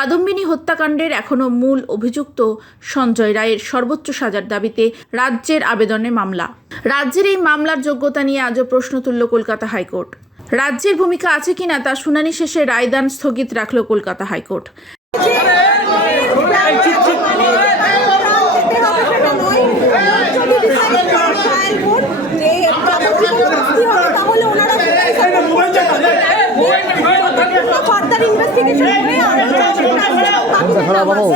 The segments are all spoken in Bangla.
কাদম্বিনী হত্যাকাণ্ডের এখনও মূল অভিযুক্ত সঞ্জয় রায়ের সর্বোচ্চ সাজার দাবিতে রাজ্যের আবেদনে মামলা। রাজ্যের এই মামলার যোগ্যতা নিয়ে আজও প্রশ্ন তুলল কলকাতা হাইকোর্ট। রাজ্যের ভূমিকা আছে কিনা তা শুনানি শেষে রায়দান স্থগিত রাখল কলকাতা হাইকোর্ট। ফার্দার ইনভেস্টিগেশন করে খারাপ বাবু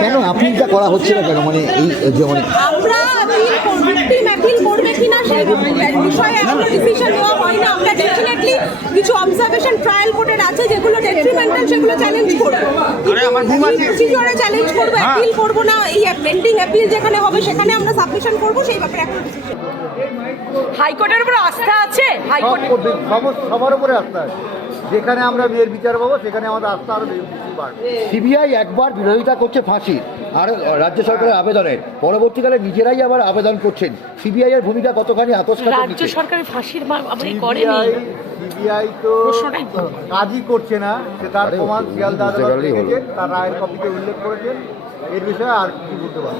কেন? আপনি যা করা হচ্ছে না কেন? মানে এই যে মানে আমরা টিম অ্যাপিল করবে কিনা সেই বিষয়ে এখনও ডিসিশন নেওয়া আমরা ডেফিনেটলি কিছু অবজারভেশন ট্রায়াল কোর্টের আছে যেগুলো ডেট্রিমেন্টাল সেগুলো চ্যালেঞ্জ করব। প্রসিডিওরে চ্যালেঞ্জ করব অ্যাপিল করব না এই পেন্ডিং অ্যাপিল যেখানে হবে সেখানে আমরা সাবমিশন করব সেই ব্যাপারে এখনও ডিসিশন হাইকোর্টের উপর আস্থা আছে? হাইকোর্ট সবার উপরে আস্থা আছে। যেখানে আমরা বিয়ের বিচার পাবো সেখানে আমাদের আস্থা আরও বাড়বে সিবিআই একবার বিরোধিতা করছে ফাঁসি আর রাজ্য সরকারের আবেদনের। পরবর্তীকালে নিজেরাই আবার আবেদন করছেন। সিবিআই এর ভূমিকা কতখানি আতস্কার রাজ্য সরকারের ফাঁসির করেনি সিবিআই তো কাজই করছে না। সে তার প্রমাণ শিয়ালদা তার রায়ের কপিতে উল্লেখ করেছেন। এর বিষয়ে আর কি বলতে পারব